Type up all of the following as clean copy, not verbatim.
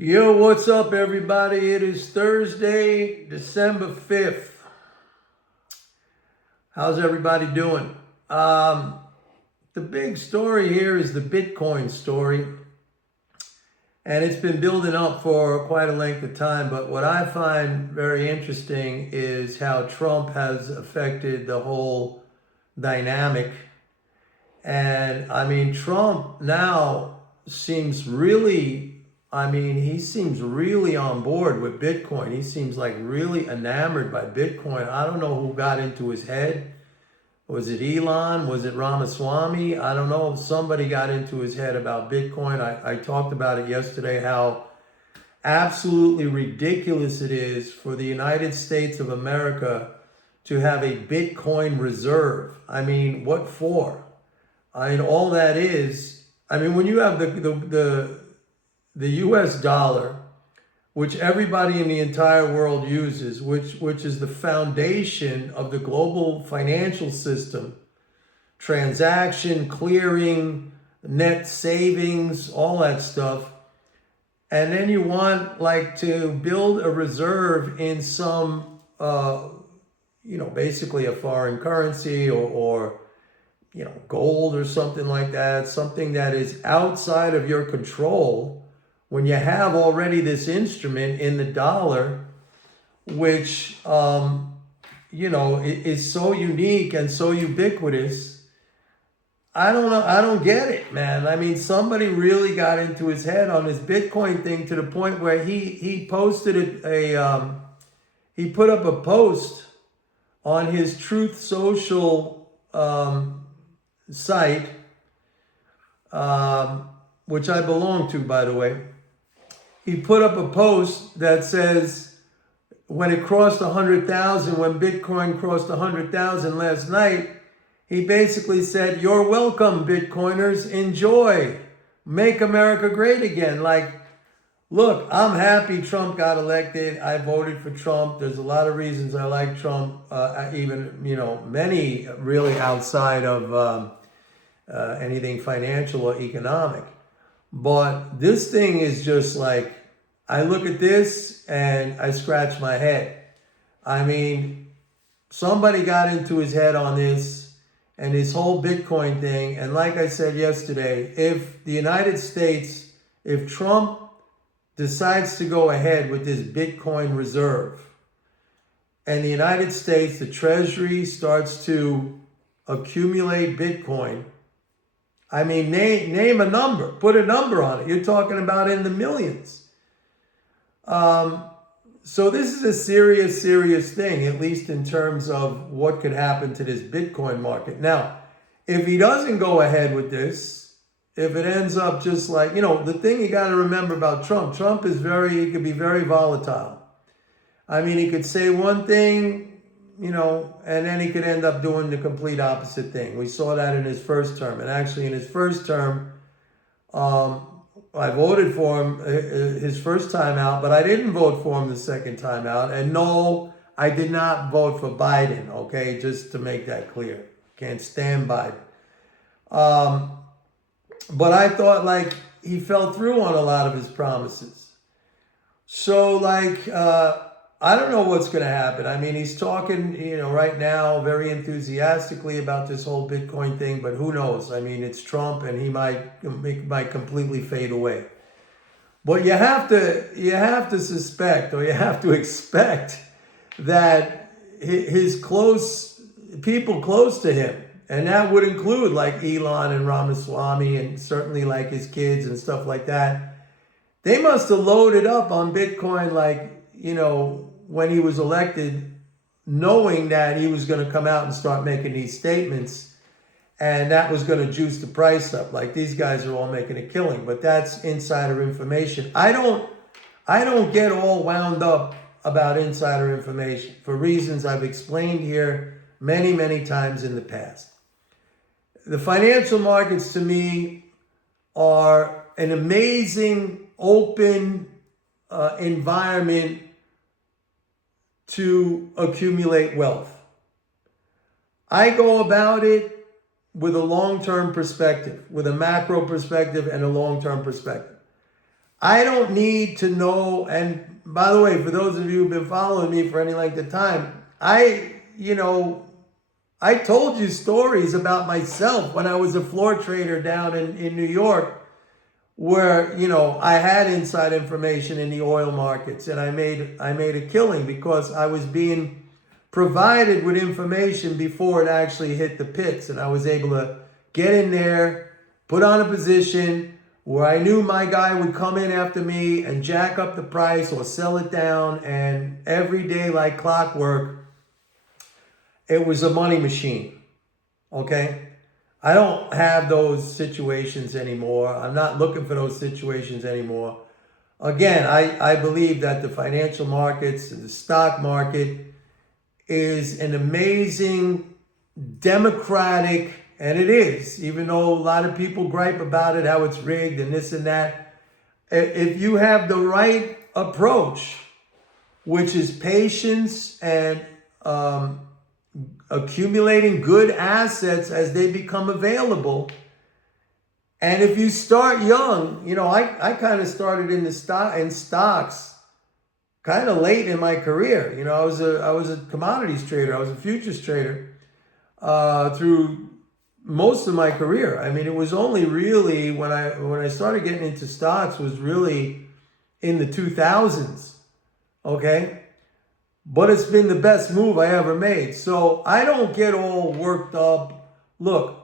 Yo, what's up, everybody? It is Thursday, December 5th. How's everybody doing? The big story here is the Bitcoin story, and it's been building up for quite a length of time. But what I find very interesting is how Trump has affected the whole dynamic. And I mean, Trump now seems really he seems really on board with Bitcoin. He seems like really enamored by Bitcoin. I don't know who got into his head. Was it Elon? Was it Ramaswamy? I don't know. Somebody got into his head about Bitcoin. I talked about it yesterday, how absolutely ridiculous it is for the United States of America to have a Bitcoin reserve. I mean, what for? I mean, all that is, when you have the US dollar, which everybody in the entire world uses, which is the foundation of the global financial system, transaction, clearing, net savings, all that stuff. And then you want to build a reserve in some, basically a foreign currency or gold or something like that, something that is outside of your control, when you have already this instrument in the dollar, which, is so unique and so ubiquitous. I don't know. I don't get it, man. I mean, somebody really got into his head on this Bitcoin thing to the point where he posted he put up a post on his Truth Social site, which I belong to, by the way. He put up a post that says, when it crossed 100,000, when Bitcoin crossed 100,000 last night, he basically said, "You're welcome, Bitcoiners, enjoy, make America great again." Look, I'm happy Trump got elected. I voted for Trump. There's a lot of reasons I like Trump, even, many really outside of anything financial or economic. But this thing is just I look at this and I scratch my head. I mean, somebody got into his head on this and this whole Bitcoin thing. And like I said yesterday, if the United States, if Trump decides to go ahead with this Bitcoin reserve, and the United States, the Treasury starts to accumulate Bitcoin, I mean, name a number, put a number on it. You're talking about in the millions. So this is a serious thing, at least in terms of what could happen to this Bitcoin market. Now, if he doesn't go ahead with this, if it ends up just the thing you got to remember about Trump he could be very volatile. I mean, he could say one thing, and then he could end up doing the complete opposite thing. We saw that in his first term. And actually in his first term, I voted for him his first time out, but I didn't vote for him the second time out. And no, I did not vote for Biden, okay? Just to make that clear. Can't stand Biden. But I thought he fell through on a lot of his promises. So I don't know what's going to happen. I mean, he's talking, right now very enthusiastically about this whole Bitcoin thing, but who knows? I mean, it's Trump, and he might completely fade away. But you have to suspect, or you have to expect, that his people close to him, and that would include Elon and Ramaswamy, and certainly his kids and stuff like that. They must have loaded up on Bitcoin when he was elected, knowing that he was going to come out and start making these statements, and that was going to juice the price up. These guys are all making a killing, but that's insider information. I don't get all wound up about insider information for reasons I've explained here many times in the past. The financial markets, to me, are an amazing, open environment to accumulate wealth. I go about it with a long-term perspective, with a macro perspective and a long-term perspective. I don't need to know. And by the way, for those of you who've been following me for any length of time, I told you stories about myself when I was a floor trader down in New York, where, I had inside information in the oil markets, and I made a killing because I was being provided with information before it actually hit the pits, and I was able to get in there, put on a position where I knew my guy would come in after me and jack up the price or sell it down, and every day like clockwork, it was a money machine. Okay? I don't have those situations anymore. I'm not looking for those situations anymore. Again, I believe that the financial markets, the stock market is an amazing, democratic, and it is, even though a lot of people gripe about it, how it's rigged and this and that. If you have the right approach, which is patience and accumulating good assets as they become available. And if you start young, I kind of started in stocks kind of late in my career. I was a commodities trader. I was a futures trader through most of my career. I mean, it was only really when I started getting into stocks was really in the 2000s. Okay? But it's been the best move I ever made. So I don't get all worked up. Look,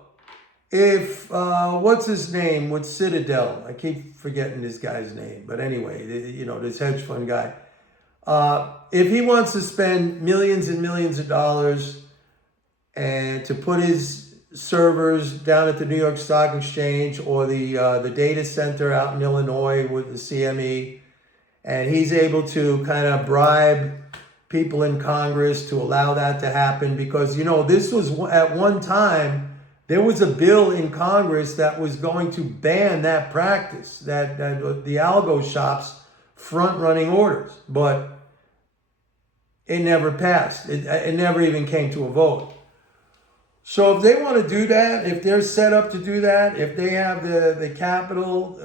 if, what's his name with Citadel? I keep forgetting this guy's name. But anyway, this hedge fund guy. If he wants to spend millions and millions of dollars and to put his servers down at the New York Stock Exchange or the data center out in Illinois with the CME, and he's able to kind of bribe people in Congress to allow that to happen, because this was at one time there was a bill in Congress that was going to ban that practice, that the algo shops front running orders, but it never passed. It never even came to a vote. So if they want to do that, if they're set up to do that, if they have the capital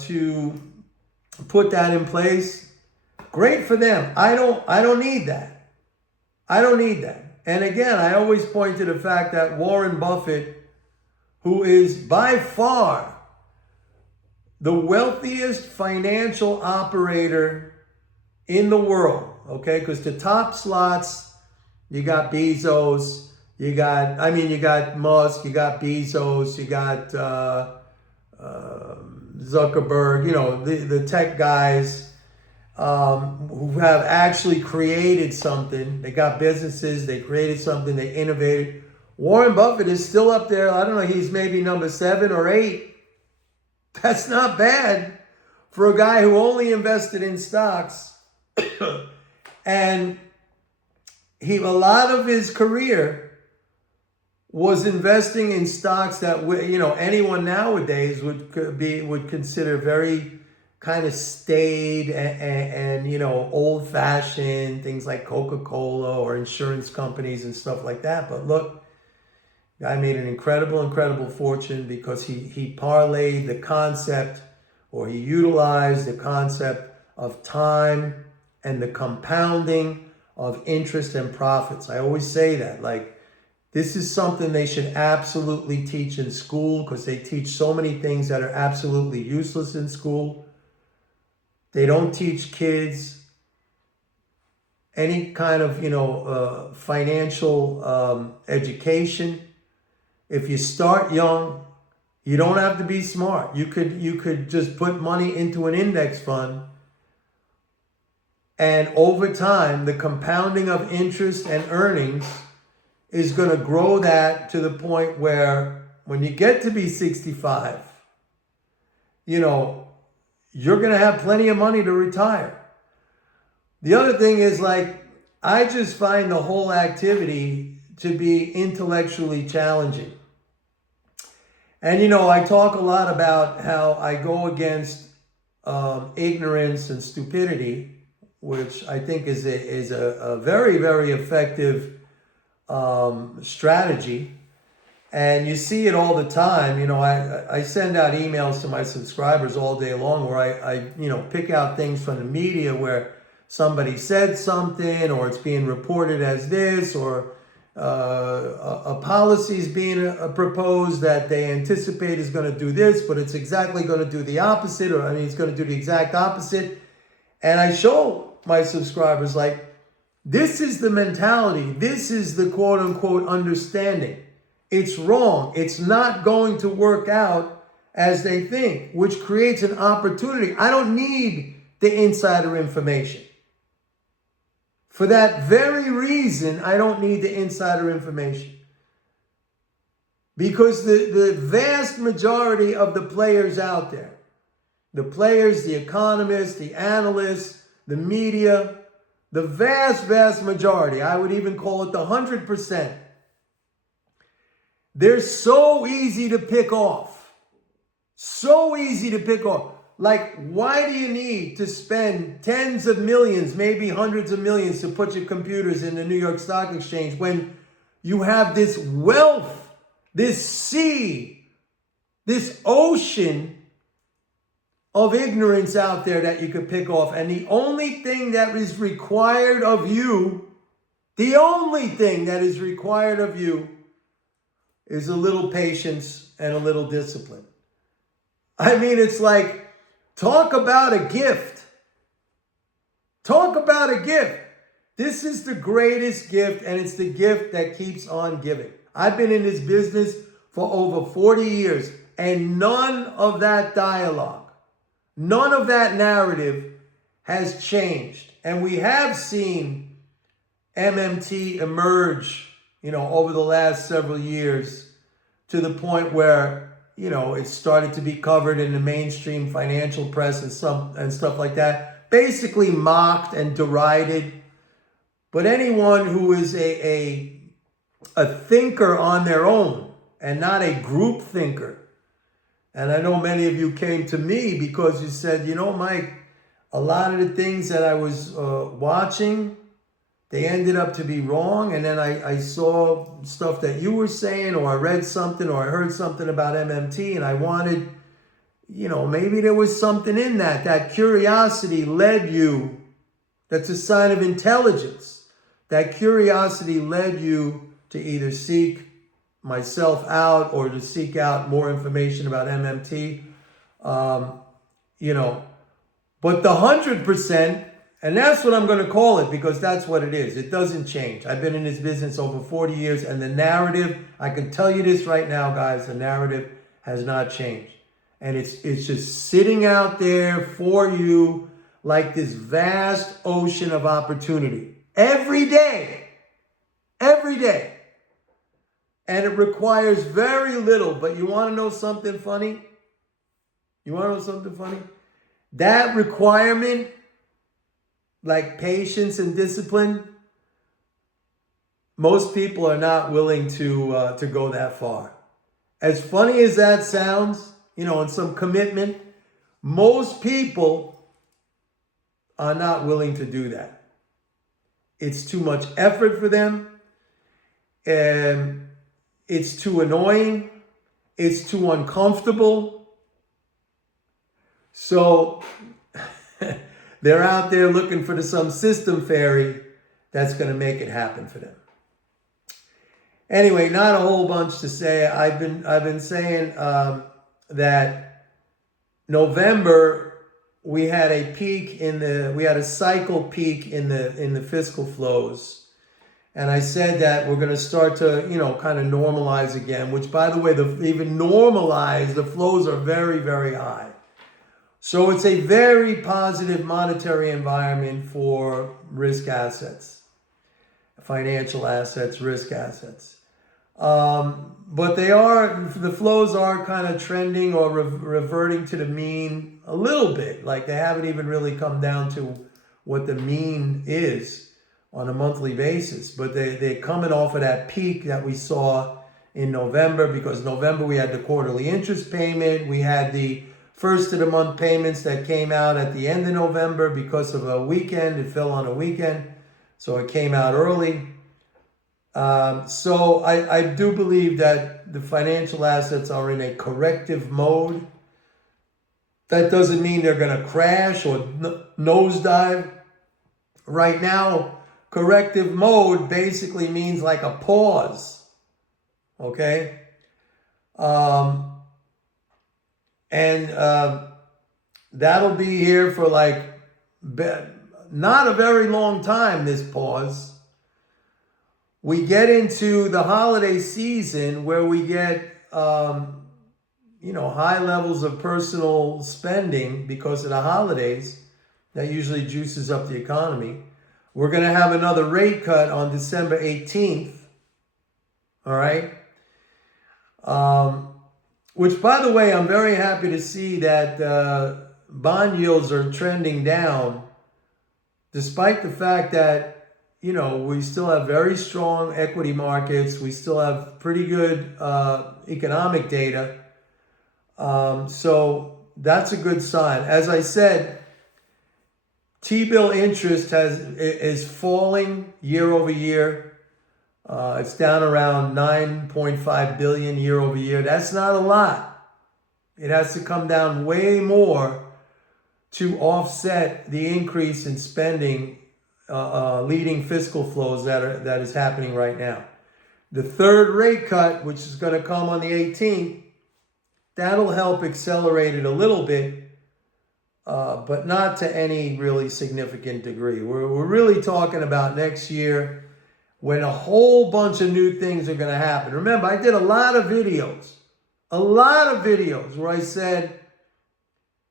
to put that in place, great for them. I don't need that. I don't need that. And again, I always point to the fact that Warren Buffett, who is by far the wealthiest financial operator in the world, okay? Because the top slots, you got Bezos, you got Musk, you got Bezos, you got Zuckerberg, the tech guys, who have actually created something. They got businesses, they created something, they innovated. Warren Buffett is still up there. I don't know, he's maybe number 7 or 8. That's not bad for a guy who only invested in stocks. And a lot of his career was investing in stocks that anyone nowadays would consider very kind of staid and old-fashioned, things like Coca-Cola or insurance companies and stuff like that. But look, guy made an incredible fortune because he parlayed the concept, or he utilized the concept of time and the compounding of interest and profits. I always say that, this is something they should absolutely teach in school, because they teach so many things that are absolutely useless in school. They don't teach kids any kind of, financial education. If you start young, you don't have to be smart. You could just put money into an index fund, and over time, the compounding of interest and earnings is going to grow that to the point where when you get to be 65, you're going to have plenty of money to retire. The other thing is, I just find the whole activity to be intellectually challenging. And, I talk a lot about how I go against ignorance and stupidity, which I think is a very, very effective strategy. And you see it all the time. I send out emails to my subscribers all day long where I pick out things from the media where somebody said something, or it's being reported as this, or a policy is being proposed that they anticipate is going to do this, but it's exactly going to do the opposite, or it's going to do the exact opposite. And I show my subscribers, like, this is the mentality. This is the quote unquote understanding. It's wrong. It's not going to work out as they think, which creates an opportunity. I don't need the insider information. For that very reason, I don't need the insider information. Because the vast majority of the players out there, the players, the economists, the analysts, the media, the vast majority, I would even call it the 100%, they're so easy to pick off. So easy to pick off. Like, why do you need to spend tens of millions, maybe hundreds of millions to put your computers in the New York Stock Exchange when you have this wealth, this sea, this ocean of ignorance out there that you could pick off? And the only thing that is required of you, is a little patience and a little discipline. It's like, talk about a gift. Talk about a gift. This is the greatest gift, and it's the gift that keeps on giving. I've been in this business for over 40 years, and none of that dialogue, none of that narrative has changed. And we have seen MMT emerge, over the last several years, to the point where, it started to be covered in the mainstream financial press and stuff like that, basically mocked and derided. But anyone who is a thinker on their own and not a group thinker, and I know many of you came to me because you said, Mike, a lot of the things that I was watching, they ended up to be wrong. And then I saw stuff that you were saying, or I read something, or I heard something about MMT, and I wanted, maybe there was something in that. That curiosity led you. That's a sign of intelligence. That curiosity led you to either seek myself out or to seek out more information about MMT. But the 100%, and that's what I'm going to call it, because that's what it is. It doesn't change. I've been in this business over 40 years, and the narrative, I can tell you this right now, guys, the narrative has not changed. And it's just sitting out there for you like this vast ocean of opportunity. Every day. Every day. And it requires very little. But you want to know something funny? That requirement, like patience and discipline, most people are not willing to go that far. As funny as that sounds, and some commitment, most people are not willing to do that. It's too much effort for them, and it's too annoying, it's too uncomfortable. So they're out there looking for some system fairy that's going to make it happen for them. Anyway, not a whole bunch to say. I've been saying that November we had a cycle peak in the fiscal flows, and I said that we're going to start to kind of normalize again. Which, by the way, even normalized, the flows are very, very high. So it's a very positive monetary environment for risk assets, financial assets, risk assets. But the flows are kind of trending or reverting to the mean a little bit. Like, they haven't even really come down to what the mean is on a monthly basis. But they're coming off of that peak that we saw in November, because November we had the quarterly interest payment. We had the first of the month payments that came out at the end of November because of a weekend. It fell on a weekend, so it came out early. So I do believe that the financial assets are in a corrective mode. That doesn't mean they're going to crash or nosedive. Right now, corrective mode basically means like a pause. Okay? And that'll be here for like not a very long time, this pause. We get into the holiday season where we get, high levels of personal spending because of the holidays. That usually juices up the economy. We're going to have another rate cut on December 18th. All right. Which, by the way, I'm very happy to see that bond yields are trending down, despite the fact that, we still have very strong equity markets. We still have pretty good economic data. So that's a good sign. As I said, T-bill interest is falling year over year. It's down around 9.5 billion year over year. That's not a lot. It has to come down way more to offset the increase in spending, leading fiscal flows that is happening right now. The third rate cut, which is going to come on the 18th, that'll help accelerate it a little bit. But not to any really significant degree. We're really talking about next year when a whole bunch of new things are going to happen. Remember, I did a lot of videos where I said,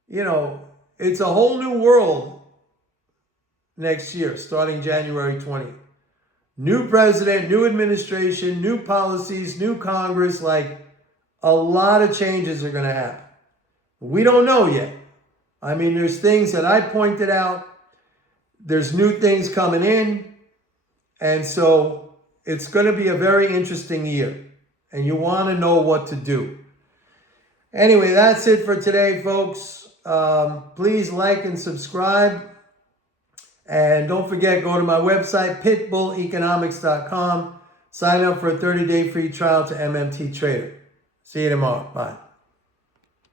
it's a whole new world next year, starting January 20th. New president, new administration, new policies, new Congress, like a lot of changes are going to happen. We don't know yet. I mean, there's things that I pointed out. There's new things coming in. And so it's going to be a very interesting year. And you want to know what to do. Anyway, that's it for today, folks. Please like and subscribe. And don't forget, go to my website, pitbulleconomics.com. Sign up for a 30-day free trial to MMT Trader. See you tomorrow. Bye.